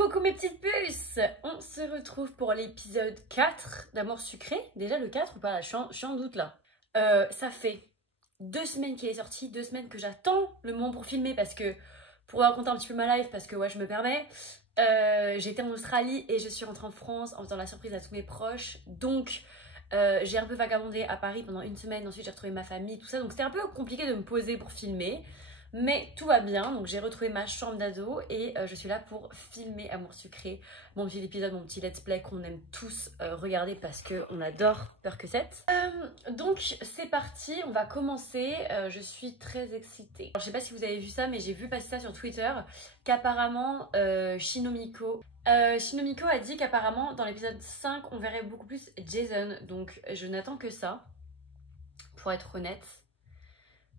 Coucou mes petites puces! On se retrouve pour l'épisode 4 d'Amour Sucré. Déjà le 4 ou pas là, je suis en doute là. Ça fait 2 semaines qu'il est sorti, 2 semaines que j'attends le moment pour filmer parce que... Pour raconter un petit peu ma life parce que ouais je me permets. J'étais en Australie et je suis rentrée en France en faisant la surprise à tous mes proches. Donc j'ai un peu vagabondé à Paris pendant 1 semaine. Ensuite j'ai retrouvé ma famille, tout ça. Donc c'était un peu compliqué de me poser pour filmer. Mais tout va bien, donc j'ai retrouvé ma chambre d'ado et je suis là pour filmer Amour Sucré, mon petit épisode, mon petit let's play qu'on aime tous regarder parce qu'on adore Percocet. Donc c'est parti, on va commencer, je suis très excitée. Alors, je sais pas si vous avez vu ça, mais j'ai vu passer ça sur Twitter, qu'apparemment Shinomiko a dit qu'apparemment dans l'épisode 5 on verrait beaucoup plus Jason, donc je n'attends que ça, pour être honnête.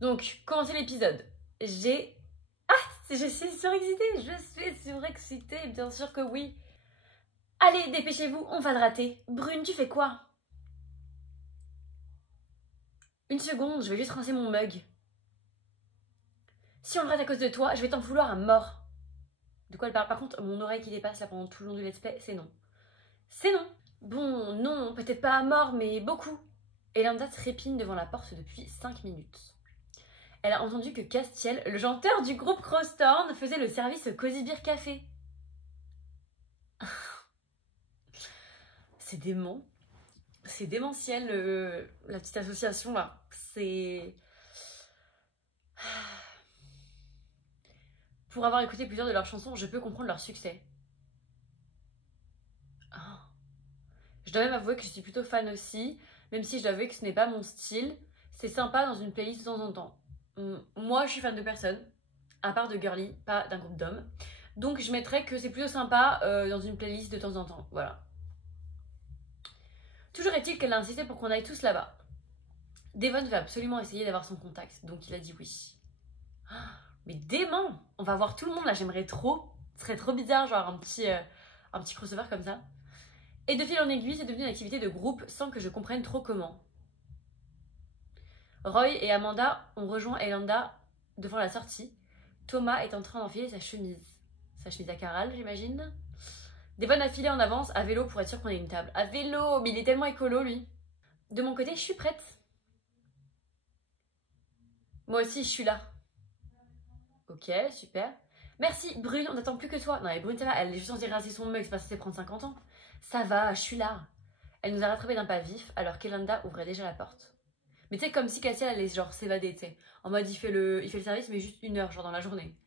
Donc commencez l'épisode. Je suis surexcitée, bien sûr que oui. Allez, dépêchez-vous, on va le rater. Brune, tu fais quoi? 1 seconde, je vais juste rincer mon mug. Si on le rate à cause de toi, je vais t'en vouloir à mort. De quoi elle parle? Par contre, mon oreille qui dépasse là pendant tout le long du let's play, c'est non. C'est non. Bon, non, peut-être pas à mort, mais beaucoup. Elanda trépigne devant la porte depuis 5 minutes. Elle a entendu que Castiel, le chanteur du groupe Crosstown, faisait le service au Cozy Beer Café. C'est dément. C'est démentiel, la petite association là. C'est... Pour avoir écouté plusieurs de leurs chansons, je peux comprendre leur succès. Je dois même avouer que je suis plutôt fan aussi, même si je dois avouer que ce n'est pas mon style. C'est sympa dans une playlist de temps en temps. Moi, je suis fan de personne, à part de girly, pas d'un groupe d'hommes. Donc, je mettrais que c'est plutôt sympa dans une playlist de temps en temps. Voilà. Toujours est-il qu'elle a insisté pour qu'on aille tous là-bas. Devon veut absolument essayer d'avoir son contact, donc il a dit oui. Mais dément! On va voir tout le monde là, j'aimerais trop. Ce serait trop bizarre, genre un petit crossover comme ça. Et de fil en aiguille, c'est devenu une activité de groupe sans que je comprenne trop comment. Roy et Amanda ont rejoint Elanda devant la sortie. Thomas est en train d'enfiler sa chemise. Sa chemise à caral, j'imagine. Devon a filé en avance à vélo pour être sûr qu'on ait une table. À vélo, mais il est tellement écolo, lui. De mon côté, je suis prête. Moi aussi, je suis là. Ok, super. Merci, Brune, on n'attend plus que toi. Non, mais Brune, ça va, elle est juste censée raser son mug, c'est pas censé prendre 50 ans. Ça va, je suis là. Elle nous a rattrapés d'un pas vif alors qu'Elanda ouvrait déjà la porte. Mais tu sais, comme si Castiel allait genre s'évader, tu sais. En mode, il fait le service, mais juste 1 heure, genre dans la journée.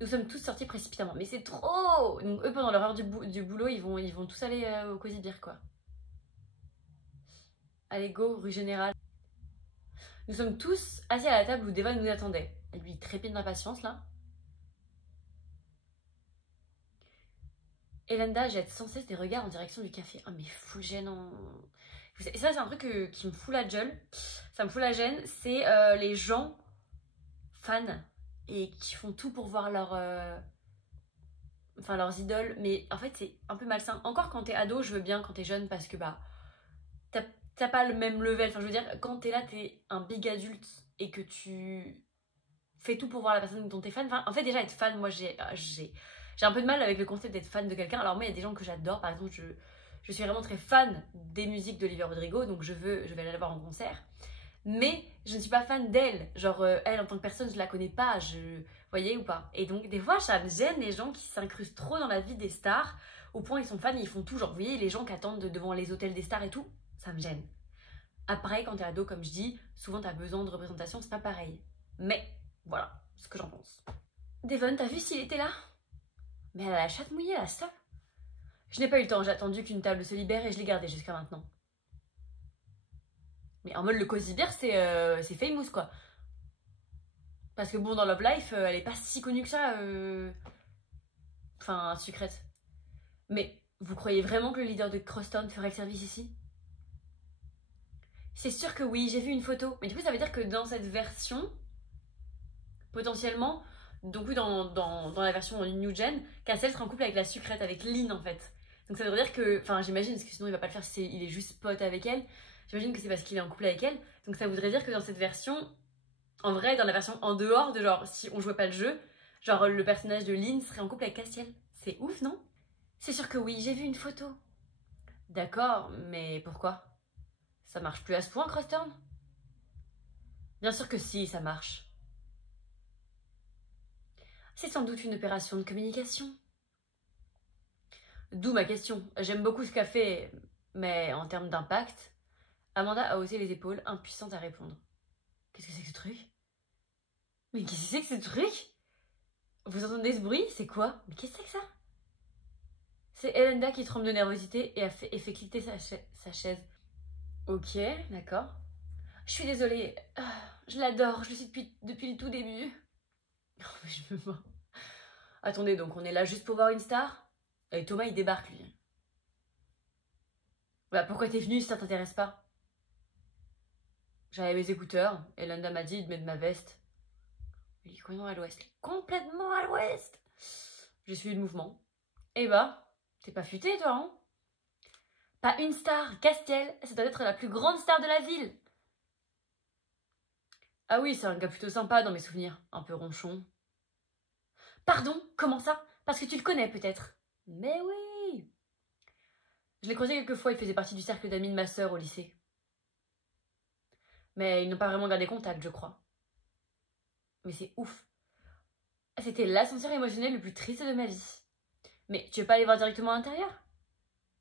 Nous sommes tous sortis précipitamment. Mais c'est trop! Donc eux, pendant leur heure du boulot, ils vont tous aller au Cozy Beer, quoi. Allez, go, rue Générale. Nous sommes tous assis à la table où Devon nous attendait. Elle lui trépigne d'impatience, là. Elanda jette sans cesse des regards en direction du café. Oh, mais full gênant. Et ça, c'est un truc qui me fout la gueule. Ça me fout la gêne. C'est les gens fans et qui font tout pour voir leurs idoles. Mais en fait, c'est un peu malsain. Encore quand t'es ado, je veux bien quand t'es jeune parce que bah t'as pas le même level. Enfin, je veux dire, quand t'es là, t'es un big adulte et que tu fais tout pour voir la personne dont t'es fan. Enfin, en fait, déjà, être fan, moi, j'ai un peu de mal avec le concept d'être fan de quelqu'un. Alors moi, il y a des gens que j'adore. Par exemple, je suis vraiment très fan des musiques d'Olivia Rodrigo, donc je vais aller la voir en concert. Mais je ne suis pas fan d'elle. Genre, elle, en tant que personne, je la connais pas. Vous voyez ou pas? Et donc, des fois, ça me gêne les gens qui s'incrustent trop dans la vie des stars, au point où ils sont fans et ils font tout. Genre, vous voyez, les gens qui attendent devant les hôtels des stars et tout, ça me gêne. Après, quand t'es ado, comme je dis, souvent t'as besoin de représentation, c'est pas pareil. Mais, voilà, ce que j'en pense. Devon, t'as vu s'il était là? Mais elle a la chatte mouillée, là, stop. Je n'ai pas eu le temps, j'ai attendu qu'une table se libère et je l'ai gardée jusqu'à maintenant. Mais en mode le Cozy Beer, c'est famous, quoi. Parce que bon, dans Love Life, elle est pas si connue que ça. Enfin, Sucrète. Mais vous croyez vraiment que le leader de Crosstown ferait le service ici? C'est sûr que oui, j'ai vu une photo. Mais du coup, ça veut dire que dans cette version, potentiellement, donc oui, dans la version New Gen, Castiel sera en couple avec la Sucrète, avec Lynn en fait. Donc ça veut dire que, enfin j'imagine, parce que sinon il va pas le faire si il est juste pote avec elle. J'imagine que c'est parce qu'il est en couple avec elle. Donc ça voudrait dire que dans cette version, en vrai, dans la version en dehors de genre, si on jouait pas le jeu, genre le personnage de Lynn serait en couple avec Castiel. C'est ouf, non? C'est sûr que oui, j'ai vu une photo. D'accord, mais pourquoi? Ça marche plus à ce point, Crosstown? Bien sûr que si, ça marche. C'est sans doute une opération de communication. D'où ma question. J'aime beaucoup ce café, mais en termes d'impact, Amanda a haussé les épaules, impuissante à répondre. Qu'est-ce que c'est que ce truc? Mais qu'est-ce que c'est que ce truc? Vous entendez ce bruit? C'est quoi? Mais qu'est-ce que c'est que ça? C'est Elenda qui tremble de nervosité et fait cliquer sa chaise. Ok, d'accord. Je suis désolée. Je l'adore, je le suis depuis le tout début. Je me mords. Attendez, donc on est là juste pour voir une star? Et Thomas, il débarque, lui. Bah, pourquoi t'es venu si ça t'intéresse pas? J'avais mes écouteurs, et Elenda m'a dit de mettre ma veste. Il est complètement à l'ouest. Complètement à l'ouest! J'ai suivi le mouvement. Eh bah, t'es pas futé, toi, hein? Pas une star, Castiel, ça doit être la plus grande star de la ville. Ah oui, c'est un gars plutôt sympa dans mes souvenirs, un peu ronchon. Pardon, comment ça? Parce que tu le connais peut-être. Mais oui! Je l'ai croisé quelques fois, il faisait partie du cercle d'amis de ma sœur au lycée. Mais ils n'ont pas vraiment gardé contact, je crois. Mais c'est ouf. C'était l'ascenseur émotionnel le plus triste de ma vie. Mais tu veux pas aller voir directement à l'intérieur?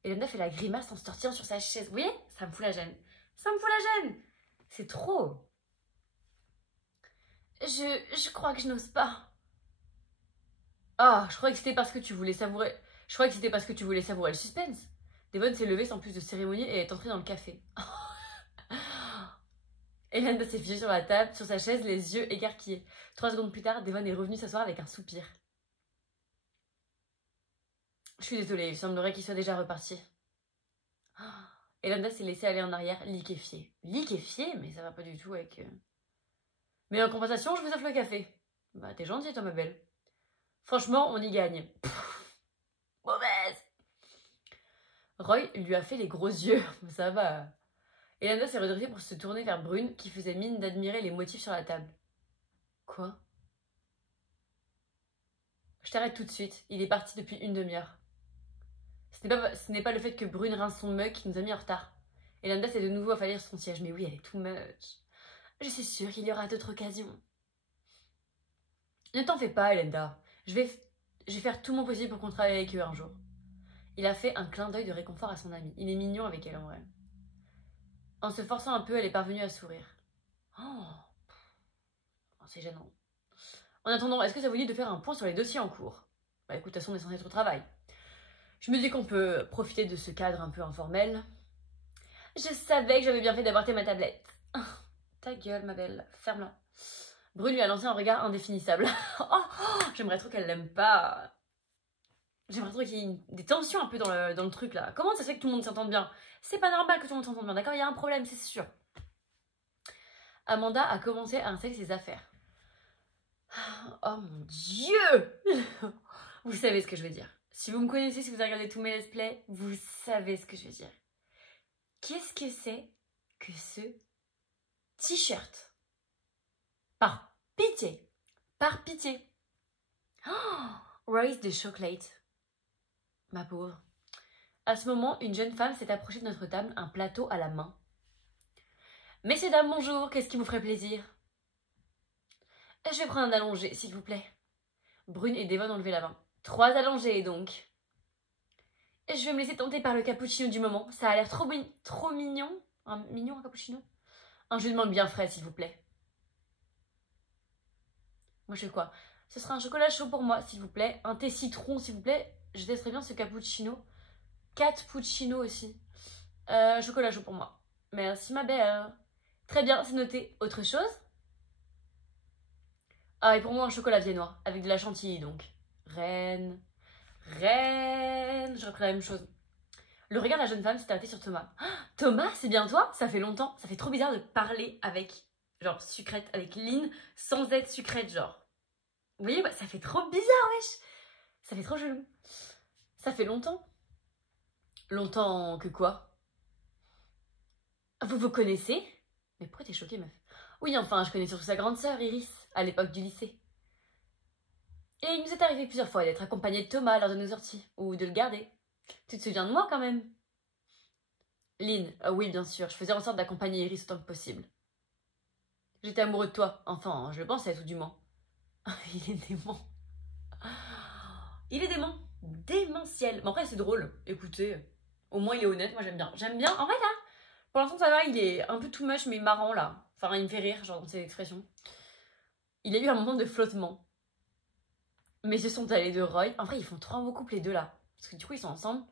Elena fait la grimace en se tortillant sur sa chaise. Vous voyez? Ça me fout la gêne. Ça me fout la gêne! C'est trop! Je crois que je n'ose pas. Ah, je croyais que c'était parce que tu voulais savourer... Je croyais que c'était parce que tu voulais savourer le suspense. Devon s'est levée sans plus de cérémonie et est entrée dans le café. Elena s'est figée sur la table, sur sa chaise, les yeux écarquillés. 3 secondes plus tard, Devon est revenu s'asseoir avec un soupir. Je suis désolée, il semblerait qu'il soit déjà reparti. Elena s'est laissée aller en arrière, liquéfiée. Liquéfiée? Mais ça va pas du tout avec... Mais en compensation, je vous offre le café. Bah, t'es gentille, toi, ma belle. Franchement, on y gagne. Pff, mauvaise! Roy lui a fait les gros yeux. Ça va. Elena s'est redressée pour se tourner vers Brune, qui faisait mine d'admirer les motifs sur la table. Quoi? Je t'arrête tout de suite. Il est parti depuis une demi-heure. Ce n'est pas le fait que Brune rince son mug qui nous a mis en retard. Elena s'est de nouveau affalée sur son siège. Mais oui, elle est too much. Je suis sûre qu'il y aura d'autres occasions. Ne t'en fais pas, Elenda. Je vais faire tout mon possible pour qu'on travaille avec eux un jour. Il a fait un clin d'œil de réconfort à son amie. Il est mignon avec elle en vrai. En se forçant un peu, elle est parvenue à sourire. Oh, c'est gênant. En attendant, est-ce que ça vous dit de faire un point sur les dossiers en cours? Bah écoute, de toute façon, on est censé être au travail. Je me dis qu'on peut profiter de ce cadre un peu informel. Je savais que j'avais bien fait d'apporter ma tablette. Ta gueule, ma belle. Ferme-la. Brune lui a lancé un regard indéfinissable. J'aimerais trop qu'elle l'aime pas. J'aimerais trop qu'il y ait des tensions un peu dans le truc là. Comment ça se fait que tout le monde s'entende bien? C'est pas normal que tout le monde s'entende bien, d'accord? Il y a un problème, c'est sûr. Amanda a commencé à installer ses affaires. Oh mon dieu! Vous savez ce que je veux dire. Si vous me connaissez, si vous avez regardé tous mes let's play, vous savez ce que je veux dire. Qu'est-ce que c'est que ce t-shirt? Par pitié! Par pitié! Royce de chocolate. Ma pauvre. À ce moment, une jeune femme s'est approchée de notre table, un plateau à la main. Messieurs, dames, bonjour, qu'est-ce qui vous ferait plaisir? Je vais prendre un allongé, s'il vous plaît. Brune et Devon ont levé la main. 3 allongés, donc. Je vais me laisser tenter par le cappuccino du moment. Ça a l'air trop mignon. Mignon, un cappuccino? Un jus de mangue bien frais, s'il vous plaît. Moi, je fais quoi? Ce sera un chocolat chaud pour moi, s'il vous plaît. Un thé citron, s'il vous plaît. Je testerai bien ce cappuccino. 4 puccino aussi. Chocolat chaud pour moi. Merci, ma belle. Très bien, c'est noté. Autre chose? Ah, et pour moi, un chocolat viennois. Avec de la chantilly, donc. Reine. Je reprends la même chose. Le regard de la jeune femme s'est arrêté sur Thomas. Ah, Thomas, c'est bien toi? Ça fait longtemps. Ça fait trop bizarre de parler avec, genre, sucrète, avec Lynn, sans être sucrète, genre. Vous voyez, bah, ça fait trop bizarre, wesh. Ça fait trop chelou. Ça fait longtemps. Longtemps que quoi? Vous vous connaissez? Mais pourquoi t'es choquée, meuf? Oui, enfin, je connais surtout sa grande sœur, Iris, à l'époque du lycée. Et il nous est arrivé plusieurs fois d'être accompagné de Thomas lors de nos sorties, ou de le garder. Tu te souviens de moi quand même? Lynn, oui bien sûr, je faisais en sorte d'accompagner Iris autant que possible. J'étais amoureux de toi, enfin, je le pensais tout du moins. Il est dément. Il est dément. Démentiel. Mais après, c'est drôle. Écoutez, au moins il est honnête, moi j'aime bien. J'aime bien. En vrai, là, pour l'instant, ça va, il est un peu too much, mais marrant, là. Enfin, il me fait rire, genre, dans ses expressions. Il a eu un moment de flottement. Mais ce sont allés de Roy. En vrai, ils font trop un beau couple, les deux, là. Parce que du coup, ils sont ensemble.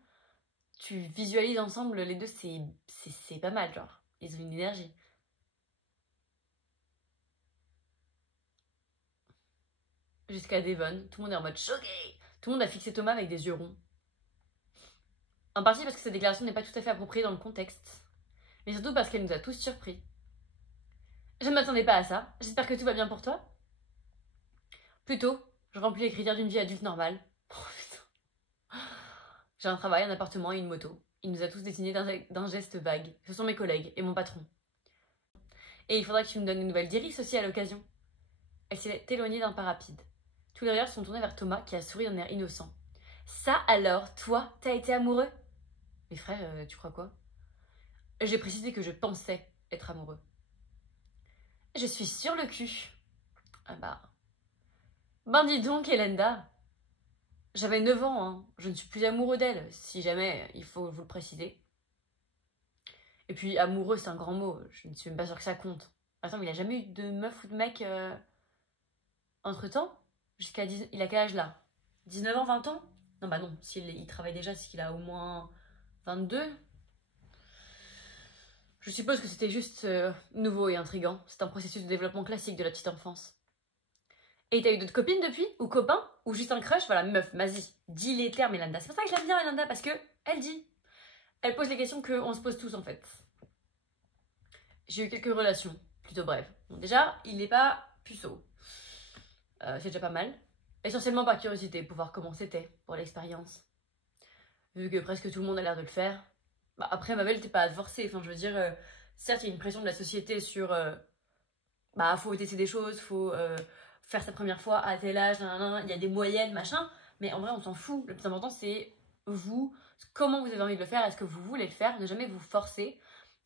Tu visualises ensemble, les deux, c'est pas mal, genre. Ils ont une énergie. Jusqu'à Devon, tout le monde est en mode choqué. Tout le monde a fixé Thomas avec des yeux ronds. En partie parce que cette déclaration n'est pas tout à fait appropriée dans le contexte. Mais surtout parce qu'elle nous a tous surpris. Je ne m'attendais pas à ça. J'espère que tout va bien pour toi. Plutôt, je remplis les critères d'une vie adulte normale. Oh putain. J'ai un travail, un appartement et une moto. Il nous a tous dessinés d'un geste vague. Ce sont mes collègues et mon patron. Et il faudra que tu me donnes une nouvelle d'Iris aussi à l'occasion. Elle s'est éloignée d'un pas rapide. Tous les regards sont tournés vers Thomas qui a souri d'un air innocent. Ça alors, toi, t'as été amoureux? Mais frère, tu crois quoi? J'ai précisé que je pensais être amoureux. Je suis sur le cul. Ah bah... Ben dis donc, Elenda. J'avais 9 ans, hein. Je ne suis plus amoureux d'elle, si jamais il faut vous le préciser. Et puis, amoureux, c'est un grand mot. Je ne suis même pas sûre que ça compte. Attends, mais il a jamais eu de meuf ou de mec entre-temps? Jusqu'à 10... Il a quel âge là? 19 ans, 20 ans? Non, bah non. S'il travaille déjà, c'est qu'il a au moins 22. Je suppose que c'était juste nouveau et intriguant. C'est un processus de développement classique de la petite enfance. Et t'as eu d'autres copines depuis? Ou copains? Ou juste un crush? Voilà, meuf, vas-y, dis les termes, Elanda. C'est pour ça que je l'aime bien, Elanda, parce que elle dit. Elle pose les questions qu'on se pose tous, en fait. J'ai eu quelques relations, plutôt brèves. Bon, déjà, il n'est pas puceau. C'est déjà pas mal. Essentiellement par curiosité, pour voir comment c'était, pour l'expérience. Vu que presque tout le monde a l'air de le faire. Bah, après, ma belle, t'es pas à te forcer. Enfin, je veux dire, certes, il y a une pression de la société sur... bah, faut tester des choses, faut... faire sa première fois à tel âge, il y a des moyennes, machin, mais en vrai on s'en fout. Le plus important c'est vous, comment vous avez envie de le faire, est-ce que vous voulez le faire, ne jamais vous forcer.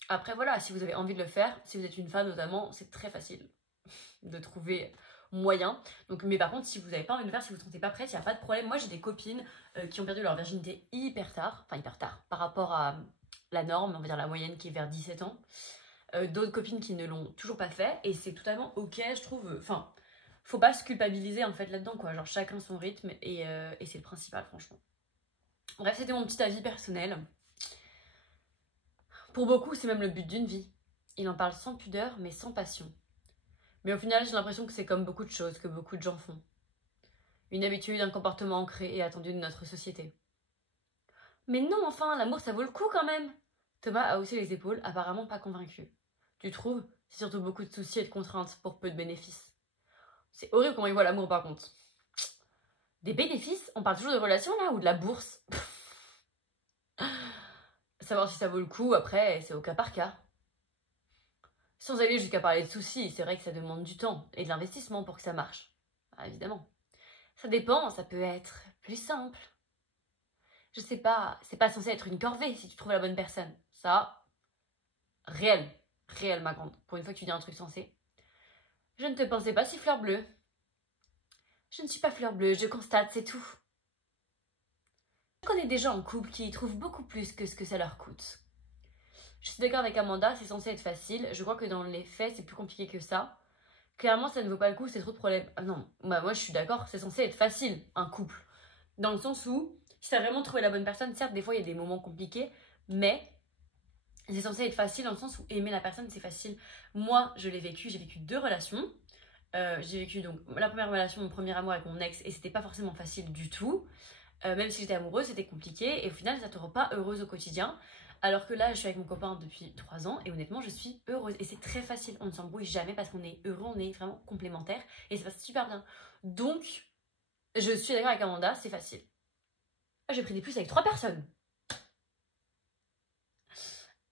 Après voilà, si vous avez envie de le faire, si vous êtes une femme notamment, c'est très facile de trouver moyen. Donc, mais par contre si vous n'avez pas envie de le faire, si vous ne vous sentez pas prête, il n'y a pas de problème. Moi j'ai des copines qui ont perdu leur virginité hyper tard, enfin hyper tard, par rapport à la norme, on va dire la moyenne qui est vers 17 ans. D'autres copines qui ne l'ont toujours pas fait, et c'est totalement ok, je trouve, enfin... Faut pas se culpabiliser en fait là-dedans quoi, genre chacun son rythme et c'est le principal franchement. Bref, c'était mon petit avis personnel. Pour beaucoup, c'est même le but d'une vie. Il en parle sans pudeur mais sans passion. Mais au final, j'ai l'impression que c'est comme beaucoup de choses que beaucoup de gens font. Une habitude, un comportement ancré et attendu de notre société. Mais non, enfin, l'amour ça vaut le coup quand même. Thomas a haussé les épaules, apparemment pas convaincu. Tu trouves? C'est surtout beaucoup de soucis et de contraintes pour peu de bénéfices. C'est horrible comment il voit l'amour par contre. Des bénéfices? On parle toujours de relations là ou de la bourse? Savoir si ça vaut le coup, après, c'est au cas par cas. Sans aller jusqu'à parler de soucis, c'est vrai que ça demande du temps et de l'investissement pour que ça marche. Ah, évidemment. Ça dépend, ça peut être plus simple. Je sais pas, c'est pas censé être une corvée si tu trouves la bonne personne. Ça, réel, réel ma grande. Pour une fois que tu dis un truc sensé. Je ne te pensais pas si fleur bleue. Je ne suis pas fleur bleue, je constate, c'est tout. Je connais des gens en couple qui y trouvent beaucoup plus que ce que ça leur coûte. Je suis d'accord avec Amanda, c'est censé être facile. Je crois que dans les faits, c'est plus compliqué que ça. Clairement, ça ne vaut pas le coup, c'est trop de problèmes. Ah non, bah moi je suis d'accord, c'est censé être facile, un couple. Dans le sens où, si t'as vraiment trouvé la bonne personne, certes, des fois il y a des moments compliqués, mais c'est censé être facile dans le sens où aimer la personne, c'est facile. Moi, je l'ai vécu, j'ai vécu 2 relations. J'ai vécu donc la première relation, mon premier amour avec mon ex, et c'était pas forcément facile du tout. Même si j'étais amoureuse, c'était compliqué, et au final, ça te rend pas heureuse au quotidien. Alors que là, je suis avec mon copain depuis 3 ans, et honnêtement, je suis heureuse. Et c'est très facile, on ne s'embrouille jamais parce qu'on est heureux, on est vraiment complémentaires, et ça passe super bien. Donc, je suis d'accord avec Amanda, c'est facile. J'ai pris des plus avec 3 personnes.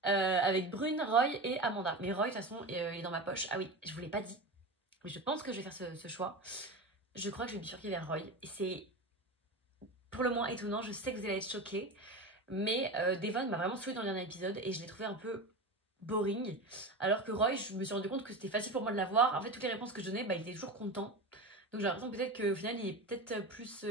Avec Brune, Roy et Amanda. Mais Roy, de toute façon, il est dans ma poche. Ah oui, je vous l'ai pas dit. Mais je pense que je vais faire ce choix. je crois que je vais bifurquer vers Roy. Et c'est pour le moins étonnant, je sais que vous allez être choqués. Mais Devon m'a vraiment saoulée dans le dernier épisode et je l'ai trouvé un peu boring. Alors que Roy, je me suis rendu compte que c'était facile pour moi de l'avoir. En fait, toutes les réponses que je donnais, bah, il était toujours content. Donc j'ai l'impression peut-être qu'au final, il est peut-être plus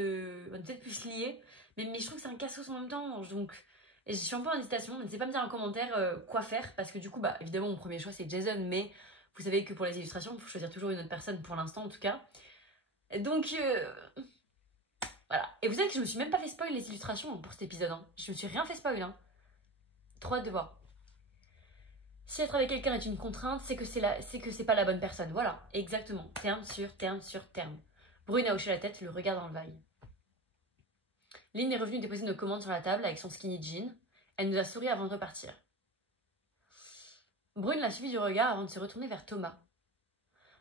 lié. Mais je trouve que c'est un casse-sauce en même temps. Donc et je suis un peu en hésitation. N'hésitez pas à me dire en commentaire quoi faire. Parce que du coup, bah, évidemment, mon premier choix, c'est Jason. Mais vous savez que pour les illustrations, il faut choisir toujours une autre personne pour l'instant, en tout cas. Donc... voilà. Et vous savez que je me suis même pas fait spoil les illustrations pour cet épisode. Hein. Je me suis rien fait spoil. Hein. Trop hâte de voir. Si être avec quelqu'un est une contrainte, c'est que c'est pas la bonne personne. Voilà, exactement. Terme sur terme sur terme. Brune a hoché la tête, le regard dans le vague. Lynn est revenue déposer nos commandes sur la table avec son skinny jean. Elle nous a souri avant de repartir. Brune l'a suivi du regard avant de se retourner vers Thomas.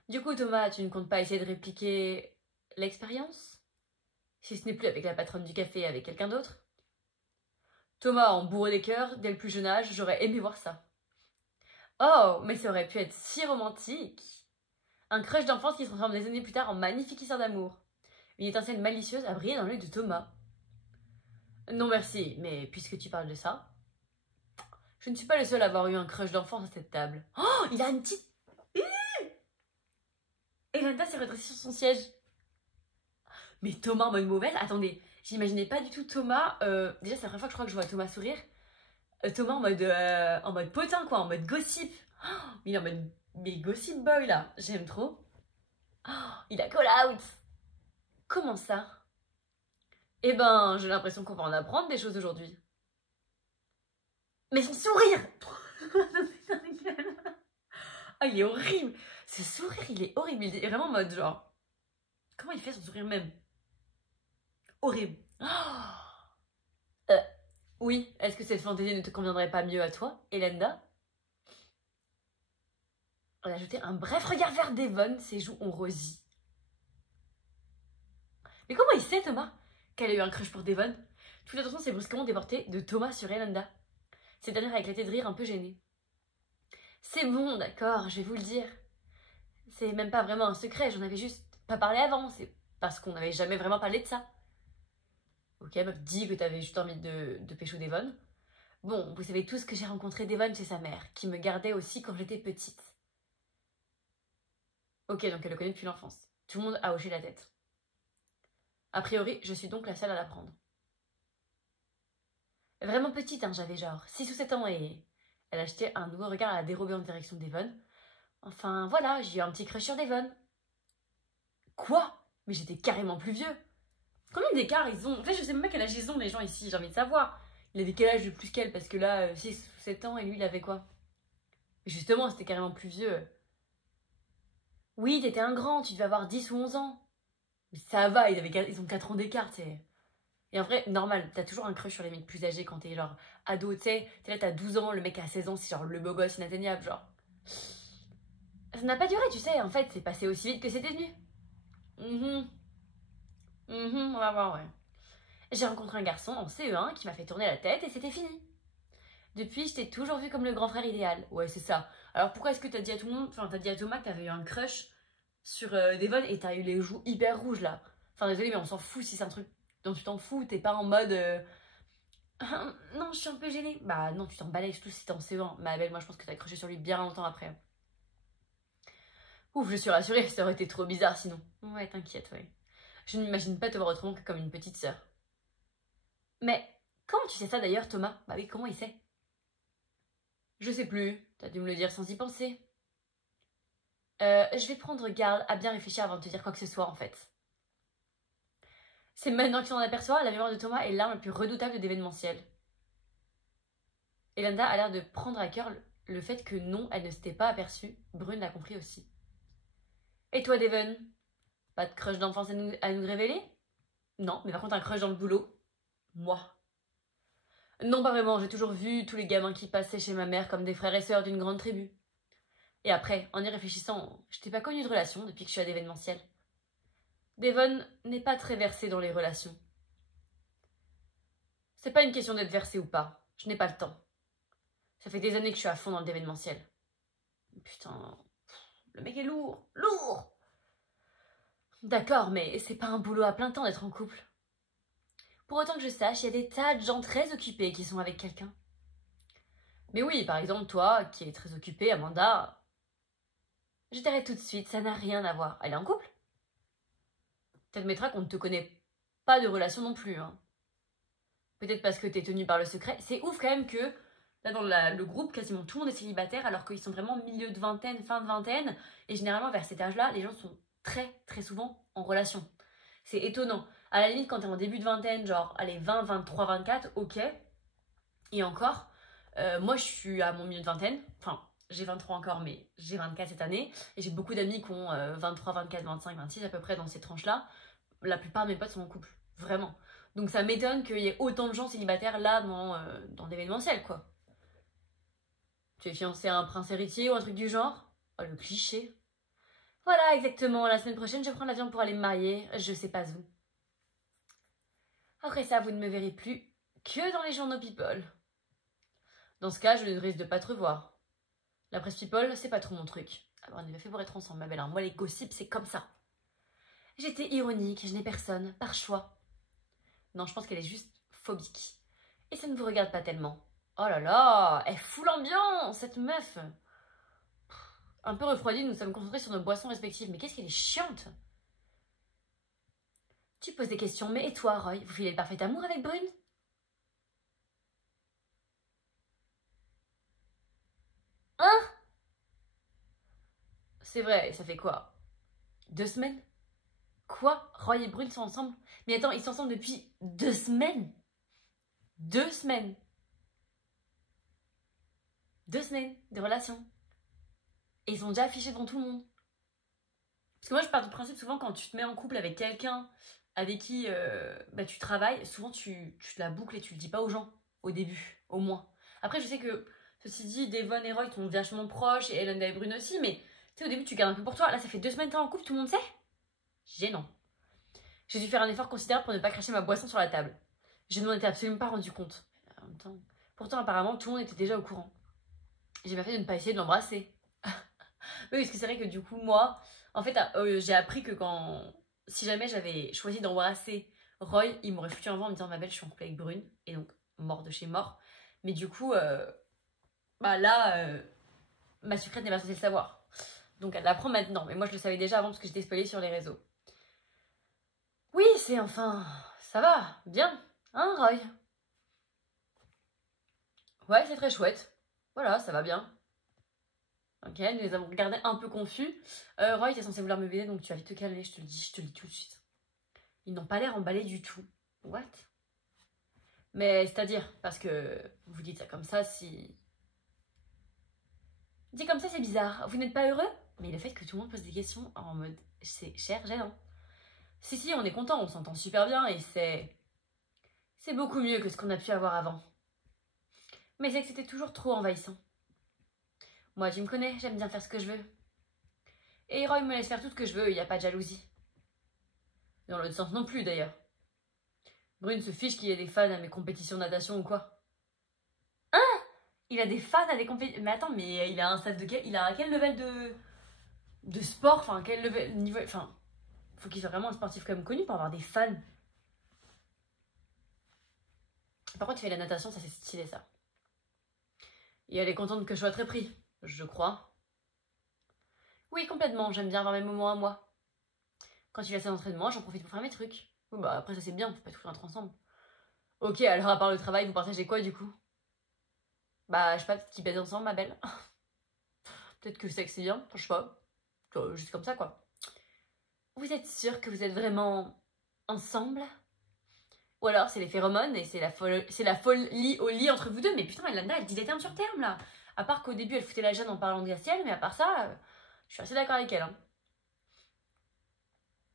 Du coup, Thomas, tu ne comptes pas essayer de répliquer l'expérience ? Si ce n'est plus avec la patronne du café et avec quelqu'un d'autre. Thomas, en bourreau des cœurs, dès le plus jeune âge, j'aurais aimé voir ça. Oh, mais ça aurait pu être si romantique. Un crush d'enfance qui se transforme des années plus tard en magnifique histoire d'amour. Une étincelle malicieuse a brillé dans l'œil de Thomas. Non merci, mais puisque tu parles de ça, je ne suis pas le seul à avoir eu un crush d'enfance à cette table. Oh, il a une petite... Et Landa s'est redressée sur son siège. Mais Thomas en mode mauvaise, attendez, j'imaginais pas du tout Thomas, déjà c'est la première fois que je crois que je vois Thomas sourire, Thomas en mode potin quoi, en mode gossip, oh, il est en mode mais gossip boy là, j'aime trop, oh, il a call out. Comment ça? Eh ben, j'ai l'impression qu'on va en apprendre des choses aujourd'hui. Mais son sourire. Ah il est horrible, ce sourire il est horrible, il est vraiment en mode genre, comment il fait son sourire même? Horrible. Oh oui, est-ce que cette fantaisie ne te conviendrait pas mieux à toi, Elenda? On a jeté un bref regard vers Devon, ses joues ont rosi. Mais comment il sait, Thomas, qu'elle a eu un crush pour Devon? Toute l'attention s'est brusquement déportée de Thomas sur Elenda. Cette dernière a éclaté de rire un peu gênée. C'est bon, d'accord, je vais vous le dire. C'est même pas vraiment un secret, j'en avais juste pas parlé avant, c'est parce qu'on n'avait jamais vraiment parlé de ça. Ok, meuf, dis que t'avais juste envie de pécho Devon. Bon, vous savez tous que j'ai rencontré Devon chez sa mère, qui me gardait aussi quand j'étais petite. Ok, donc elle le connaît depuis l'enfance. Tout le monde a hoché la tête. A priori, je suis donc la seule à l'apprendre. Vraiment petite, hein, j'avais genre 6 ou 7 ans et... Elle a jeté un nouveau regard à la dérobée en direction d'Evon. Enfin, voilà, j'ai eu un petit crush sur Devon. Quoi? Mais j'étais carrément plus vieux. Combien d'écart ils ont? En fait, je sais même pas quel âge ils ont, les gens ici, j'ai envie de savoir. Il avait quel âge de plus qu'elle? Parce que là, 6 ou 7 ans, et lui, il avait quoi? Justement, c'était carrément plus vieux. Oui, t'étais un grand, tu devais avoir 10 ou 11 ans. Mais ça va, ils ont 4 ans d'écart, tu sais. Et en vrai, normal, t'as toujours un crush sur les mecs plus âgés quand t'es genre ado, tu sais. T'es là, t'as 12 ans, le mec a 16 ans, c'est genre le beau gosse inatteignable, genre. Ça n'a pas duré, tu sais, en fait, c'est passé aussi vite que c'était venu. On va voir, ouais. J'ai rencontré un garçon en CE1 qui m'a fait tourner la tête et c'était fini. Depuis, je t'ai toujours vu comme le grand frère idéal. Ouais, c'est ça. Alors pourquoi est-ce que t'as dit à tout le monde, enfin t'as dit à Thomas que t'avais eu un crush sur Devon et t'as eu les joues hyper rouges là. Enfin désolé, mais on s'en fout si c'est un truc dont tu t'en fous, t'es pas en mode non, je suis un peu gênée. Bah non, tu t'en balèches tout si t'es en CE1. Ma belle, moi je pense que t'as accroché sur lui bien longtemps après. Ouf, je suis rassurée, ça aurait été trop bizarre sinon. Ouais, t'inquiète, ouais. Je ne m'imagine pas te voir autrement que comme une petite sœur. Mais comment tu sais ça d'ailleurs, Thomas? Bah oui, comment il sait? Je sais plus, t'as dû me le dire sans y penser. Je vais prendre garde à bien réfléchir avant de te dire quoi que ce soit en fait. C'est maintenant que tu en aperçois, la mémoire de Thomas est l'arme la plus redoutable d'événementiel. Elenda a l'air de prendre à cœur le fait que non, elle ne s'était pas aperçue. Brune l'a compris aussi. Et toi, Devon? Pas de crush d'enfance à nous révéler? Non, mais par contre un crush dans le boulot? Moi. Non, pas vraiment, j'ai toujours vu tous les gamins qui passaient chez ma mère comme des frères et sœurs d'une grande tribu. Et après, en y réfléchissant, je t'ai pas connu de relation depuis que je suis à l'événementiel. Devon n'est pas très versé dans les relations. C'est pas une question d'être versé ou pas, je n'ai pas le temps. Ça fait des années que je suis à fond dans l'événementiel. Putain, le mec est lourd, lourd. D'accord, mais c'est pas un boulot à plein temps d'être en couple. Pour autant que je sache, il y a des tas de gens très occupés qui sont avec quelqu'un. Mais oui, par exemple, toi, qui es très occupée, Amanda, je t'arrête tout de suite, ça n'a rien à voir. Elle est en couple? T'admettras qu'on ne te connaît pas de relation non plus, hein. Peut-être parce que t'es tenue par le secret. C'est ouf quand même que, là dans le groupe, quasiment tout le monde est célibataire, alors qu'ils sont vraiment milieu de vingtaine, fin de vingtaine. Et généralement, vers cet âge-là, les gens sont très, très souvent en relation. C'est étonnant. À la limite, quand t'es en début de vingtaine, genre, allez, 20, 23, 24, ok. Et encore, moi, je suis à mon milieu de vingtaine. Enfin, j'ai 23 encore, mais j'ai 24 cette année. Et j'ai beaucoup d'amis qui ont 23, 24, 25, 26 à peu près dans ces tranches-là. La plupart de mes potes sont en couple. Vraiment. Donc ça m'étonne qu'il y ait autant de gens célibataires là dans l'événementiel, quoi. Tu es fiancé à un prince héritier ou un truc du genre? Oh, le cliché. Voilà, exactement. La semaine prochaine, je prends l'avion pour aller me marier. Je sais pas où. Après ça, vous ne me verrez plus que dans les journaux People. Dans ce cas, je ne risque de pas te revoir. La presse People, c'est pas trop mon truc. Alors, on est pas fait pour être ensemble, ma belle. Moi, les gossips, c'est comme ça. J'étais ironique, je n'ai personne, par choix. Non, je pense qu'elle est juste phobique. Et ça ne vous regarde pas tellement. Oh là là, elle fout l'ambiance, cette meuf. Un peu refroidie, nous sommes concentrés sur nos boissons respectives. Mais qu'est-ce qu'elle est chiante. Tu poses des questions, mais et toi, Roy? Vous filez le parfait amour avec Brune? Hein? C'est vrai, et ça fait quoi? 2 semaines? Quoi? Roy et Brune sont ensemble? Mais attends, ils sont ensemble depuis 2 semaines? 2 semaines? 2 semaines de relation. Et ils sont déjà affichés devant tout le monde. Parce que moi, je pars du principe, souvent, quand tu te mets en couple avec quelqu'un avec qui tu travailles, souvent, tu te la boucles et tu le dis pas aux gens, au début, au moins. Après, je sais que, ceci dit, Devon et Roy sont vachement proches, et Ellen et Brune aussi, mais tu sais, au début, tu gardes un peu pour toi. Là, ça fait 2 semaines que t'es en couple, tout le monde sait. Gênant. J'ai dû faire un effort considérable pour ne pas cracher ma boisson sur la table. Je ne m'en étais absolument pas rendu compte. En même temps, pourtant, apparemment, tout le monde était déjà au courant. J'ai bien fait de ne pas essayer de l'embrasser. Oui, parce que c'est vrai que du coup, moi, en fait, j'ai appris que si jamais j'avais choisi d'embrasser Roy, il m'aurait foutu un vent en me disant, ma belle, je suis en couple avec Brune, et donc mort de chez mort. Mais du coup, ma sucrète n'est pas censée le savoir. Donc elle l'apprend maintenant, mais moi je le savais déjà avant parce que j'étais spoilée sur les réseaux. Oui, c'est enfin... ça va, bien, hein, Roy? Ouais, c'est très chouette. Voilà, ça va bien. Ok, nous les avons regardés un peu confus. Roy, t'es censé vouloir me baiser, donc tu vas vite te calmer, je te le dis tout de suite. Ils n'ont pas l'air emballés du tout. What? Mais c'est-à-dire, parce que vous dites ça comme ça, si... Dit comme ça, c'est bizarre. Vous n'êtes pas heureux? Mais le fait que tout le monde pose des questions en mode c'est cher, gênant. Si, on est content, on s'entend super bien et c'est beaucoup mieux que ce qu'on a pu avoir avant. Mais c'est que c'était toujours trop envahissant. Moi, tu me connais, j'aime bien faire ce que je veux. Et Roy me laisse faire tout ce que je veux, il n'y a pas de jalousie. Dans l'autre sens non plus, d'ailleurs. Brune se fiche qu'il y ait des fans à mes compétitions de natation ou quoi. Hein? Il a des fans à des compétitions... Mais attends, mais il a un stade de quel... Il a quel level de sport? Enfin, quel level... niveau... Enfin, faut qu'il soit vraiment un sportif quand même connu pour avoir des fans. Par contre, il fait la natation, ça c'est stylé, ça. Et elle est contente que je sois très pris, je crois. Oui, complètement, j'aime bien avoir mes moments à moi. Quand il y a ses entraînements, j'en profite pour faire mes trucs. Bon, bah après ça c'est bien, on peut pas tout être ensemble. Ok, alors à part le travail, vous partagez quoi du coup? Bah, je sais pas, peut-être qu'ils baisent ensemble, ma belle. Peut-être que le sexe c'est bien, enfin, je sais pas. Juste comme ça, quoi. Vous êtes sûr que vous êtes vraiment ensemble? Ou alors c'est les phéromones et c'est la folie au lit entre vous deux. Mais putain, Elanda, elle dit des termes sur terme là. À part qu'au début, elle foutait la gêne en parlant de Yaciel, mais à part ça, je suis assez d'accord avec elle. Hein.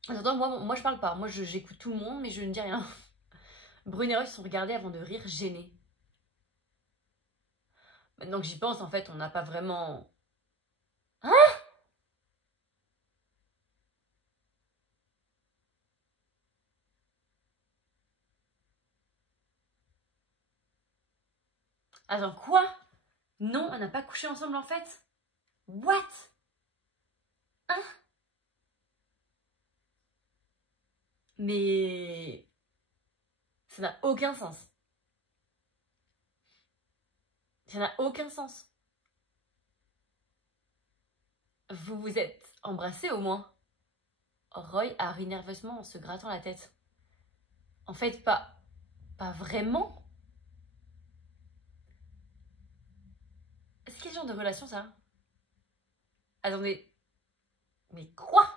Attends, moi je parle pas. Moi j'écoute tout le monde, mais je ne dis rien. Brune et Roy se sont regardés avant de rire gênés. Maintenant que j'y pense, en fait, on n'a pas vraiment... Hein? Attends, quoi? Non, on n'a pas couché ensemble en fait? What? Hein? Mais ça n'a aucun sens. Ça n'a aucun sens. Vous vous êtes embrassés au moins. Roy a ri nerveusement en se grattant la tête. En fait, pas vraiment. C'est quel genre de relation ça? Attendez. Mais quoi?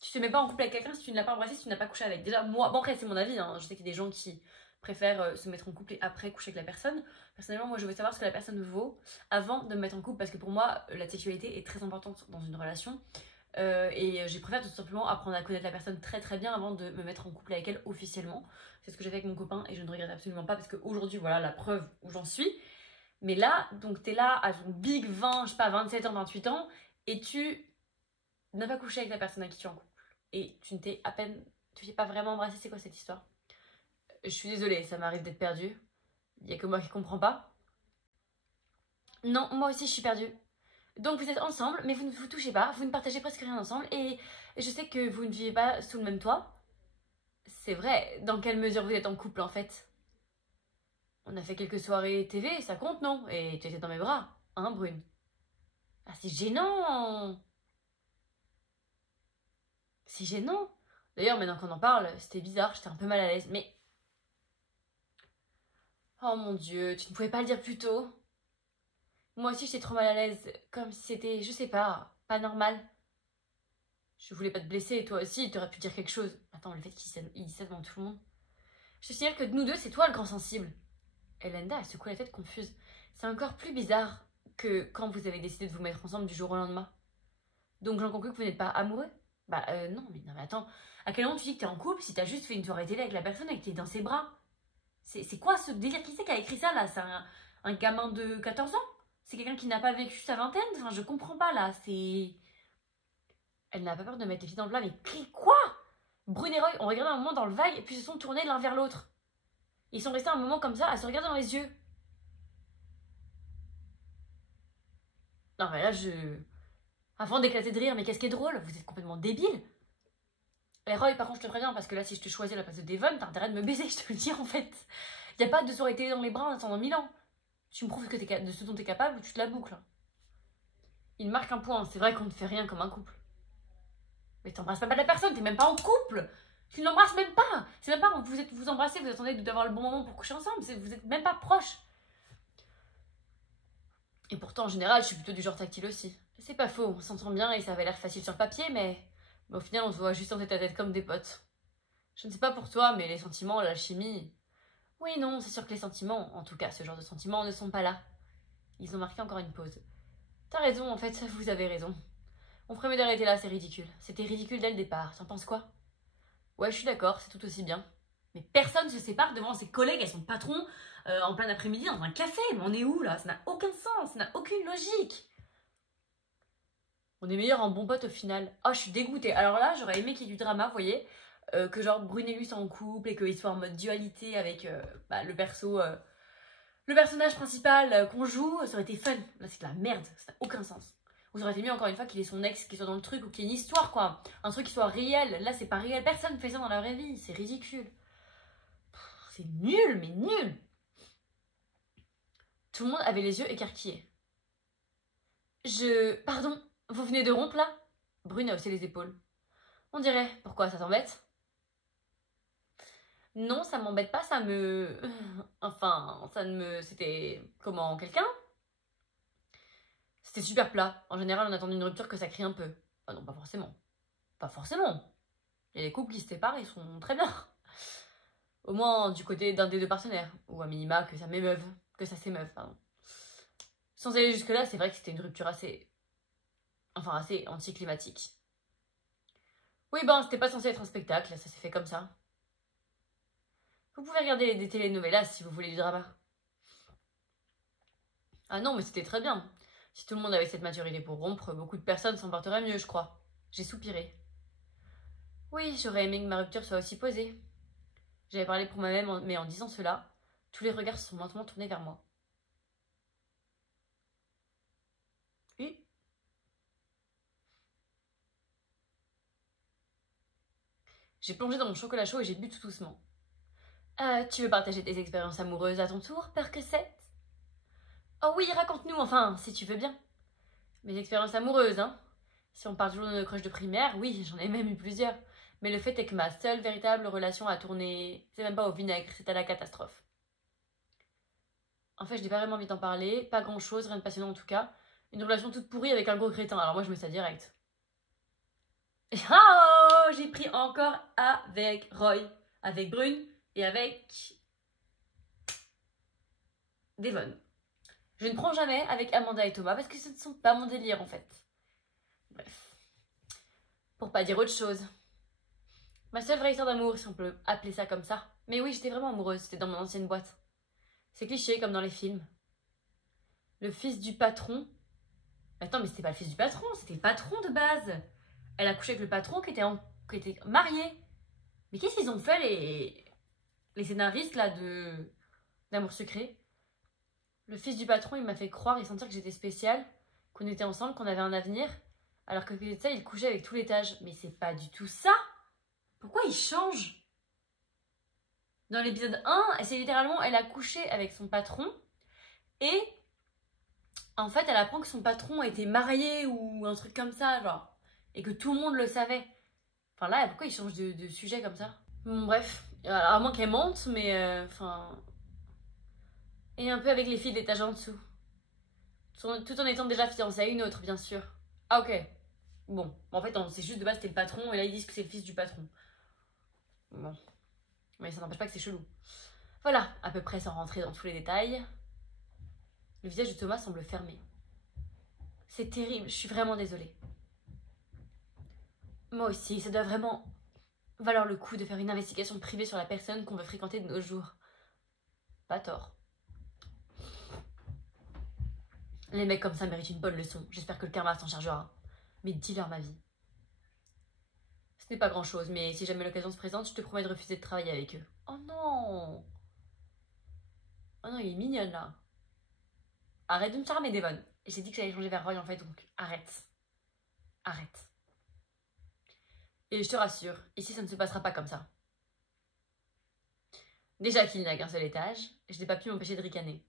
Tu te mets pas en couple avec quelqu'un si tu ne l'as pas embrassé, si tu n'as pas couché avec. Déjà, moi, bon après c'est mon avis, hein. Je sais qu'il y a des gens qui préfèrent se mettre en couple et après coucher avec la personne. Personnellement, moi je veux savoir ce que la personne vaut avant de me mettre en couple parce que pour moi, la sexualité est très importante dans une relation. Et j'ai préféré tout simplement apprendre à connaître la personne très très bien avant de me mettre en couple avec elle officiellement. C'est ce que j'ai fait avec mon copain et je ne regrette absolument pas parce qu'aujourd'hui, voilà la preuve où j'en suis. Mais là, donc t'es là à ton big 20, je sais pas, 27 ans, 28 ans et tu n'as pas couché avec la personne à qui tu es en couple. Et tu ne t'es à peine... Tu t'es pas vraiment embrassé, c'est quoi cette histoire? Je suis désolée, ça m'arrive d'être perdue. Il y a que moi qui comprends pas. Non, moi aussi je suis perdue. Donc vous êtes ensemble, mais vous ne vous touchez pas, vous ne partagez presque rien ensemble, et je sais que vous ne vivez pas sous le même toit. C'est vrai, dans quelle mesure vous êtes en couple en fait? On a fait quelques soirées TV, ça compte non? Et tu étais dans mes bras, hein Brune? Ah c'est gênant! C'est gênant! D'ailleurs maintenant qu'on en parle, c'était bizarre, j'étais un peu mal à l'aise, mais... Oh mon Dieu, tu ne pouvais pas le dire plus tôt? Moi aussi j'étais trop mal à l'aise, comme si c'était, je sais pas normal. Je voulais pas te blesser, et toi aussi, tu aurais pu dire quelque chose. Attends, le fait qu'il dise ça devant tout le monde. Je te signale que de nous deux, c'est toi le grand sensible. Elenda a secoué la tête confuse. C'est encore plus bizarre que quand vous avez décidé de vous mettre ensemble du jour au lendemain. Donc j'en conclus que vous n'êtes pas amoureux? Non mais attends. À quel moment tu dis que t'es en couple si t'as juste fait une soirée télé avec la personne et que t'es dans ses bras? C'est quoi ce délire? Qui c'est qui a écrit ça là? C'est un gamin de 14 ans? C'est quelqu'un qui n'a pas vécu sa vingtaine? Enfin, je comprends pas là, c'est... Elle n'a pas peur de mettre les pieds dans le plat, mais quoi? Brune et Roy ont regardé un moment dans le vague, puis se sont tournés l'un vers l'autre. Ils sont restés un moment comme ça, à se regarder dans les yeux. Non mais là, Avant d'éclater de rire, mais qu'est-ce qui est drôle? Vous êtes complètement débile. Et Roy, par contre, je te préviens, parce que là, si je te choisis à la place de Devon, t'as intérêt de me baiser, je te le dis en fait. Y a pas de soirée télé dans les bras en attendant 1000 ans. Tu me prouves que de ce dont t'es capable ou tu te la boucles. Il marque un point, c'est vrai qu'on ne fait rien comme un couple. Mais t'embrasses pas la personne, t'es même pas en couple. Tu ne l'embrasses même pas. C'est même pas quand vous embrassez, vous attendez d'avoir le bon moment pour coucher ensemble. Vous êtes même pas proches. Et pourtant, en général, je suis plutôt du genre tactile aussi. C'est pas faux, on s'entend bien et ça avait l'air facile sur le papier, mais au final, on se voit juste en tête à tête comme des potes. Je ne sais pas pour toi, mais les sentiments, la chimie... Oui, non, c'est sûr que les sentiments, en tout cas, ce genre de sentiments, ne sont pas là. Ils ont marqué encore une pause. T'as raison, en fait, vous avez raison. On ferait mieux d'arrêter là, c'est ridicule. C'était ridicule dès le départ. T'en penses quoi? Ouais, je suis d'accord, c'est tout aussi bien. Mais personne se sépare devant ses collègues et son patron en plein après-midi dans un café. Mais on est où là? Ça n'a aucun sens, ça n'a aucune logique. On est meilleurs en bons potes au final. Oh, je suis dégoûtée. Alors là, j'aurais aimé qu'il y ait du drama, vous voyez. Que genre Brune et lui soient en couple et qu'ils soient en mode dualité avec le personnage principal qu'on joue. Ça aurait été fun. Là, c'est de la merde, ça n'a aucun sens. Ou ça aurait été mieux encore une fois qu'il ait son ex qui soit dans le truc ou qu'il y ait une histoire quoi. Un truc qui soit réel. Là c'est pas réel. Personne ne fait ça dans la vraie vie. C'est ridicule. C'est nul mais nul. Tout le monde avait les yeux écarquillés. Pardon, vous venez de rompre là? Brune a haussé les épaules. On dirait. Pourquoi ça t'embête? Non, ça m'embête pas, ça me... Enfin, ça ne me... C'était... Comment? Quelqu'un? C'était super plat. En général, on attend une rupture que ça crie un peu. Ah non, pas forcément. Pas forcément. Il y a des couples qui se séparent, ils sont très bien. Au moins du côté d'un des deux partenaires. Ou à minima que ça m'émeuve. Que ça s'émeuve, pardon. Sans aller jusque-là, c'est vrai que c'était une rupture assez... Enfin, assez anticlimatique. Oui, ben, c'était pas censé être un spectacle, ça s'est fait comme ça. Vous pouvez regarder des telenovelas si vous voulez du drama. Ah non, mais c'était très bien. Si tout le monde avait cette maturité pour rompre, beaucoup de personnes s'en porteraient mieux, je crois. J'ai soupiré. Oui, j'aurais aimé que ma rupture soit aussi posée. J'avais parlé pour moi-même, mais en disant cela, tous les regards se sont lentement tournés vers moi. J'ai plongé dans mon chocolat chaud et j'ai bu tout doucement. Tu veux partager tes expériences amoureuses à ton tour, Percocet? Oh oui, raconte-nous, enfin, si tu veux bien. Mes expériences amoureuses, hein. Si on parle toujours de nos crushs de primaire, oui, j'en ai même eu plusieurs. Mais le fait est que ma seule véritable relation a tourné, c'est même pas au vinaigre, c'est à la catastrophe. En fait, je n'ai pas vraiment envie d'en parler, pas grand chose, rien de passionnant en tout cas. Une relation toute pourrie avec un gros crétin, alors moi je mets ça direct. Oh, j'ai pris encore avec Roy, avec Brune et avec Devon. Je ne prends jamais avec Amanda et Thomas parce que ce ne sont pas mon délire en fait. Bref. Pour pas dire autre chose. Ma seule vraie histoire d'amour, si on peut appeler ça comme ça. Mais oui, j'étais vraiment amoureuse, c'était dans mon ancienne boîte. C'est cliché comme dans les films. Le fils du patron. Attends, mais c'était pas le fils du patron, c'était le patron de base. Elle a couché avec le patron qui était marié. Mais qu'est-ce qu'ils ont fait les scénaristes là d'Amour Secret? Le fils du patron, il m'a fait croire et sentir que j'étais spéciale, qu'on était ensemble, qu'on avait un avenir, alors que ça, il couchait avec tout l'étage. Mais c'est pas du tout ça. Pourquoi il change? Dans l'épisode 1, c'est littéralement, elle a couché avec son patron et en fait, elle apprend que son patron était marié ou un truc comme ça, genre, et que tout le monde le savait. Enfin là, pourquoi il change de sujet comme ça? Bon, bref, à moins qu'elle mente, mais enfin... et un peu avec les filles de l'étage en dessous. Tout en étant déjà fiancée à une autre, bien sûr. Ah ok. Bon, en fait, c'est juste de base, c'était le patron, et là, ils disent que c'est le fils du patron. Bon. Mais ça n'empêche pas que c'est chelou. Voilà, à peu près sans rentrer dans tous les détails. Le visage de Thomas semble fermé. C'est terrible, je suis vraiment désolée. Moi aussi, ça doit vraiment valoir le coup de faire une investigation privée sur la personne qu'on veut fréquenter de nos jours. Pas tort. Les mecs comme ça méritent une bonne leçon. J'espère que le karma s'en chargera. Mais dis-leur ma vie. Ce n'est pas grand chose, mais si jamais l'occasion se présente, je te promets de refuser de travailler avec eux. Oh non! Oh non, il est mignonne là. Arrête de me charmer, Devon. J'ai dit que j'allais changer vers Roy en fait, donc arrête. Arrête. Et je te rassure, ici ça ne se passera pas comme ça. Déjà qu'il n'a qu'un seul étage, je n'ai pas pu m'empêcher de ricaner.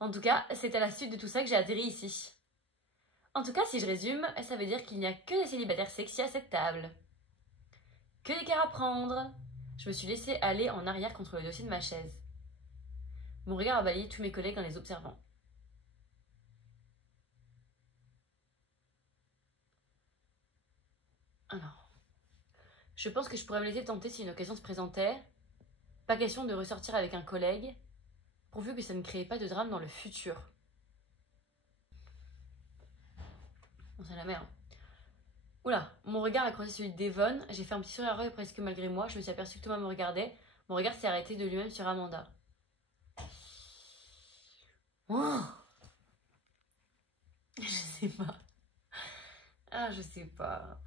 En tout cas, c'est à la suite de tout ça que j'ai atterri ici. En tout cas, si je résume, ça veut dire qu'il n'y a que des célibataires sexy à cette table. Que des cœurs à prendre. Je me suis laissée aller en arrière contre le dossier de ma chaise. Mon regard a balayé tous mes collègues en les observant. Alors, je pense que je pourrais me laisser tenter si une occasion se présentait. Pas question de ressortir avec un collègue, pourvu que ça ne crée pas de drame dans le futur. On sait jamais, hein. Oula, mon regard a croisé celui de Devon, j'ai fait un petit sourire à Roy presque malgré moi, je me suis aperçue que Thomas me regardait, mon regard s'est arrêté de lui-même sur Amanda. Oh, je sais pas. Ah, je sais pas.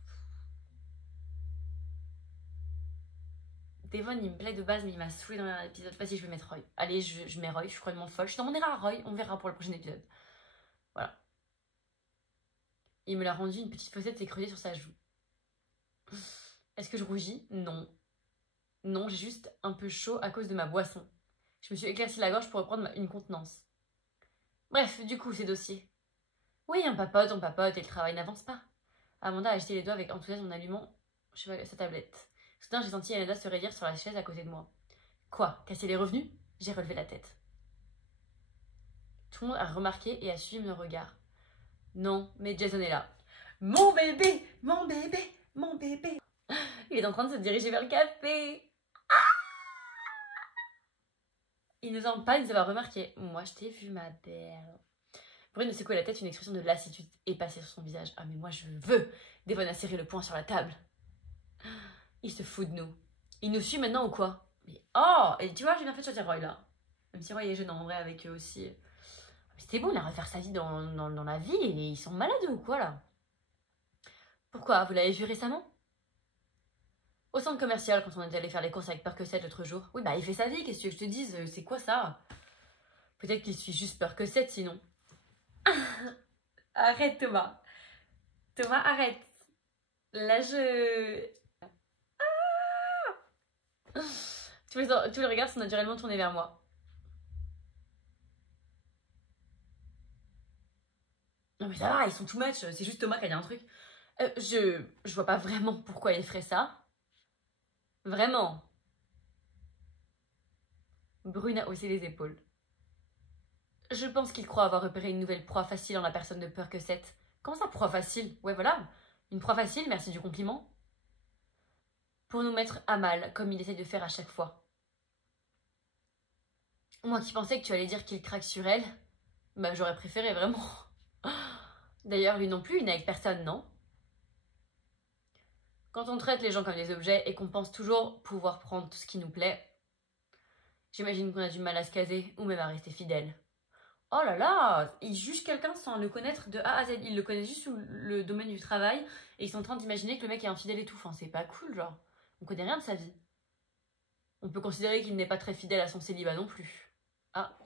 Devon, il me plaît de base, mais il m'a saoulé dans l'épisode. Vas-y, je vais mettre Roy. Allez, je mets Roy, je suis complètement folle. Je suis dans mon erreur, Roy, on verra pour le prochain épisode. Voilà. Il me l'a rendu, une petite fossette s'est creusée sur sa joue. Est-ce que je rougis? Non. Non, j'ai juste un peu chaud à cause de ma boisson. Je me suis éclairci la gorge pour reprendre une contenance. Bref, du coup, ces dossiers. Oui, on papote, et le travail n'avance pas. Amanda a agité les doigts avec enthousiasme en allumant sa tablette. Soudain, j'ai senti Amanda se rayer sur la chaise à côté de moi. Quoi? Casser les revenus? J'ai relevé la tête. Tout le monde a remarqué et a suivi mon regard. Non, mais Jason est là. Mon bébé! Mon bébé! Mon bébé! Il est en train de se diriger vers le café. Ah, il ne semble pas nous avoir remarqué. Moi, je t'ai vu, ma belle. Brune secouait la tête, une expression de lassitude est passée sur son visage. Ah, mais moi, je veux. Devon a serré le poing sur la table. Il se fout de nous. Il nous suit maintenant ou quoi? Mais oh! Et tu vois, j'ai bien fait de choisir Roy là. Même si Roy est jeune en vrai avec eux aussi. C'était bon, il a refaire sa vie dans la ville et ils sont malades ou quoi là? Pourquoi? Vous l'avez vu récemment? Au centre commercial quand on est allé faire les courses avec Percocet l'autre jour. Oui, bah il fait sa vie, qu'est-ce que je te dise? C'est quoi ça? Peut-être qu'il suit juste Percocet sinon. Arrête Thomas. Thomas, arrête. Là je... Tous les regards sont naturellement tournés vers moi. Non mais ça va, ils sont too much, c'est juste Thomas qui a dit un truc. Je vois pas vraiment pourquoi il ferait ça. Vraiment. Brune a haussé les épaules. Je pense qu'il croit avoir repéré une nouvelle proie facile en la personne de Percocet. Comment ça, proie facile? Ouais, voilà. Une proie facile, merci du compliment. Pour nous mettre à mal, comme il essaie de faire à chaque fois. Moi qui pensais que tu allais dire qu'il craque sur elle, bah j'aurais préféré, vraiment. D'ailleurs, lui non plus, il n'est avec personne, non? Quand on traite les gens comme des objets et qu'on pense toujours pouvoir prendre tout ce qui nous plaît, j'imagine qu'on a du mal à se caser ou même à rester fidèle. Oh là là, ils jugent quelqu'un sans le connaître de A à Z. Ils le connaissent juste sous le domaine du travail et ils sont en train d'imaginer que le mec est infidèle et tout. Enfin, c'est pas cool, genre. On connaît rien de sa vie. On peut considérer qu'il n'est pas très fidèle à son célibat non plus. Ah,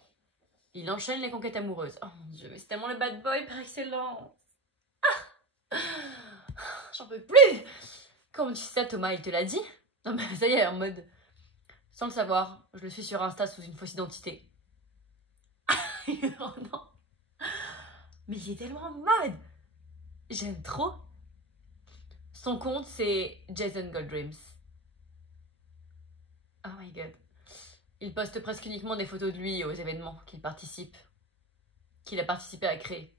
il enchaîne les conquêtes amoureuses. Oh mon dieu, mais c'est tellement le bad boy par excellence. Ah, j'en peux plus. Comment tu sais ça, Thomas? Il te l'a dit? Non mais ça y est, en mode... Sans le savoir, je le suis sur Insta sous une fausse identité. Oh non. Mais il est tellement en mode. J'aime trop. Son compte, c'est Jason Goldreams. Oh my god. Il poste presque uniquement des photos de lui aux événements qu'il participe. Qu'il a participé à créer.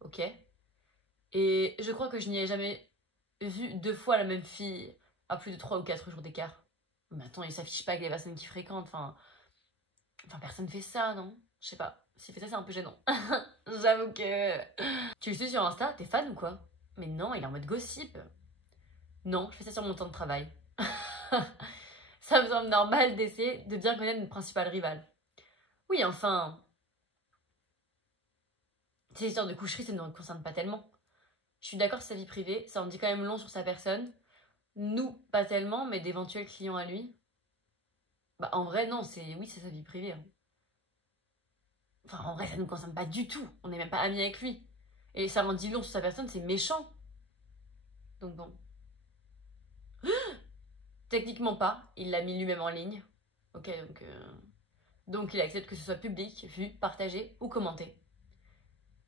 Ok. Et je crois que je n'y ai jamais vu 2 fois la même fille à plus de 3 ou 4 jours d'écart. Mais attends, il s'affiche pas avec les personnes qu'il fréquente. Enfin, personne fait ça, non? Je sais pas. S'il fait ça, c'est un peu gênant. J'avoue que... Tu le suis sur Insta? T'es fan ou quoi? Mais non, il est en mode gossip. Non, je fais ça sur mon temps de travail. Ça me semble normal d'essayer de bien connaître notre principal rival. Oui, enfin... Ces histoires de coucherie, ça ne nous concerne pas tellement. Je suis d'accord, c'est sa vie privée, ça en dit quand même long sur sa personne. Nous, pas tellement, mais d'éventuels clients à lui. Bah en vrai, non, oui, c'est sa vie privée. Hein. Enfin, en vrai, ça ne nous concerne pas du tout. On n'est même pas amis avec lui. Et ça en dit long sur sa personne, c'est méchant. Donc bon. Techniquement pas, il l'a mis lui-même en ligne. Ok, donc il accepte que ce soit public, vu, partagé ou commenté.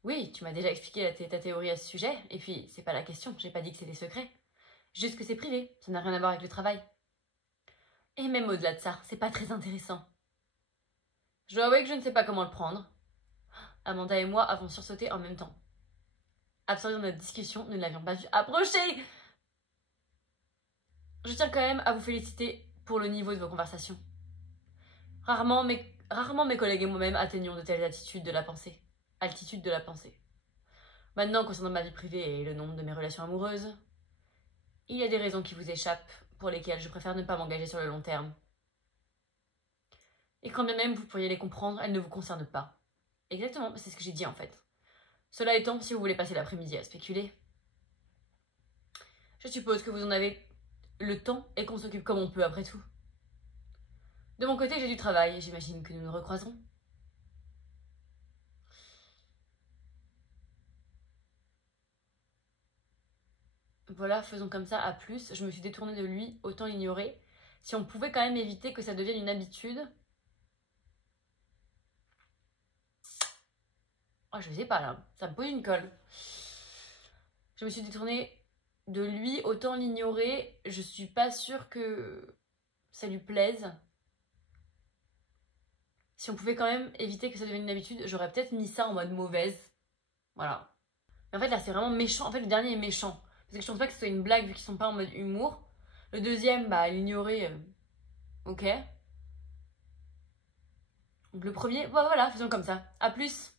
Oui, tu m'as déjà expliqué ta théorie à ce sujet, et puis c'est pas la question, j'ai pas dit que c'était secret. Juste que c'est privé, ça n'a rien à voir avec le travail. Et même au-delà de ça, c'est pas très intéressant. Je dois avouer que je ne sais pas comment le prendre. Amanda et moi avons sursauté en même temps. Absorbant notre discussion, nous ne l'avions pas vu approcher. Je tiens quand même à vous féliciter pour le niveau de vos conversations. Rarement mes collègues et moi-même atteignons de telles altitudes de la pensée. Maintenant, concernant ma vie privée et le nombre de mes relations amoureuses, il y a des raisons qui vous échappent, pour lesquelles je préfère ne pas m'engager sur le long terme. Et quand bien même vous pourriez les comprendre, elles ne vous concernent pas. Exactement, c'est ce que j'ai dit en fait. Cela étant, si vous voulez passer l'après-midi à spéculer, je suppose que vous en avez le temps et qu'on s'occupe comme on peut après tout. De mon côté, j'ai du travail et j'imagine que nous nous recroiserons. Voilà, faisons comme ça, à plus. Je me suis détournée de lui, autant l'ignorer. Si on pouvait quand même éviter que ça devienne une habitude... Oh, je sais pas là, ça me pose une colle. Je me suis détournée de lui, autant l'ignorer. Je suis pas sûre que ça lui plaise. Si on pouvait quand même éviter que ça devienne une habitude, j'aurais peut-être mis ça en mode mauvaise. Voilà. Mais en fait là c'est vraiment méchant. En fait le dernier est méchant. Parce que je pense pas que ce soit une blague vu qu'ils sont pas en mode humour. Le deuxième, bah l'ignorer, ok. Donc le premier, bah, voilà, faisons comme ça. À plus.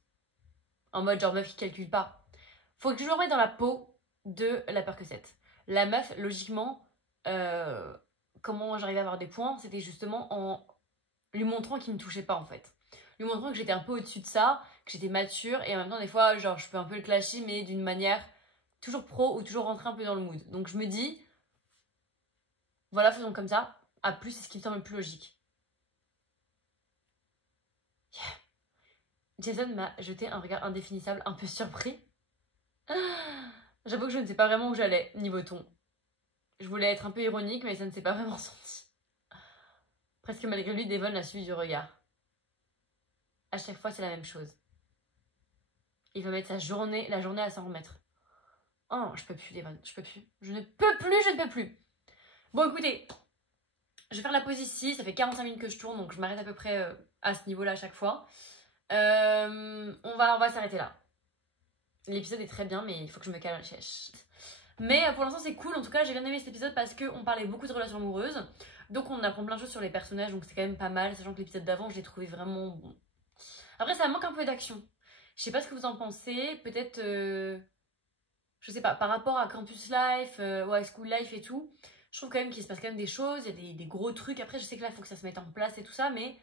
En mode genre meuf qui calcule pas. Faut que je le remette dans la peau de la Percocet. La meuf, logiquement, comment j'arrivais à avoir des points, c'était justement en lui montrant qu'il me touchait pas en fait. Lui montrant que j'étais un peu au-dessus de ça, que j'étais mature et en même temps des fois genre je peux un peu le clasher mais d'une manière toujours pro ou toujours rentrer un peu dans le mood. Donc je me dis, voilà faisons comme ça, à plus c'est ce qui me semble le plus logique. Yeah. Jason m'a jeté un regard indéfinissable un peu surpris. J'avoue que je ne sais pas vraiment où j'allais niveau ton. Je voulais être un peu ironique mais ça ne s'est pas vraiment senti. Presque malgré lui, Devon l'a suivi du regard. À chaque fois, c'est la même chose. Il va mettre la journée à s'en remettre. Oh, je peux plus, Devon, je peux plus. Je ne peux plus. Bon, écoutez, je vais faire la pause ici. Ça fait 45 minutes que je tourne, donc je m'arrête à peu près à ce niveau-là à chaque fois. On va s'arrêter là. L'épisode est très bien, mais il faut que je me calme. Mais pour l'instant, c'est cool. En tout cas, j'ai bien aimé cet épisode parce qu'on parlait beaucoup de relations amoureuses. Donc, on apprend plein de choses sur les personnages, donc c'est quand même pas mal. Sachant que l'épisode d'avant, je l'ai trouvé vraiment bon. Après, ça manque un peu d'action. Je sais pas ce que vous en pensez. Peut-être, je sais pas, par rapport à Campus Life, ou à School Life et tout, je trouve quand même qu'il se passe quand même des choses. Il y a des gros trucs. Après, je sais que là, il faut que ça se mette en place et tout ça, mais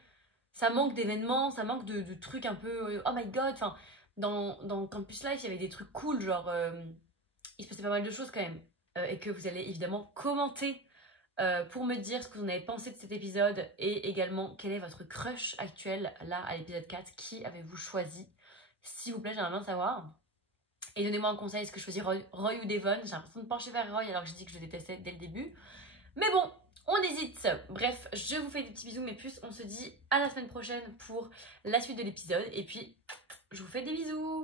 ça manque d'événements, ça manque de trucs un peu oh my god. Enfin, dans Campus Life, il y avait des trucs cool, genre il se passait pas mal de choses quand même. Et que vous allez évidemment commenter pour me dire ce que vous en avez pensé de cet épisode et également quel est votre crush actuel là à l'épisode 4. Qui avez-vous choisi? S'il vous plaît, j'aimerais bien savoir. Et donnez-moi un conseil, est-ce que je choisis Roy ou Devon? J'ai l'impression de pencher vers Roy alors que j'ai dit que je le détestais dès le début. Mais bon, on hésite. Bref, je vous fais des petits bisous mes puces. On se dit à la semaine prochaine pour la suite de l'épisode. Et puis, je vous fais des bisous.